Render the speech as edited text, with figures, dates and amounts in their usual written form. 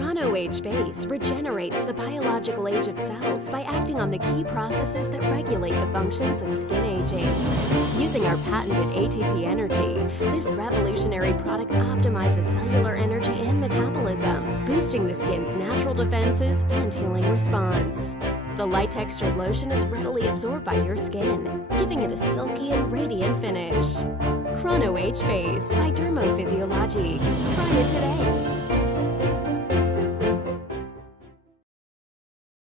Chrono Age Base regenerates the biological age of cells by acting on the key processes that regulate the functions of skin aging. Using our patented ATP energy, this revolutionary product optimizes cellular energy and metabolism, boosting the skin's natural defenses and healing response. The light-textured lotion is readily absorbed by your skin, giving it a silky and radiant finish. Chrono Age Base by Dermophysiology. Try it today.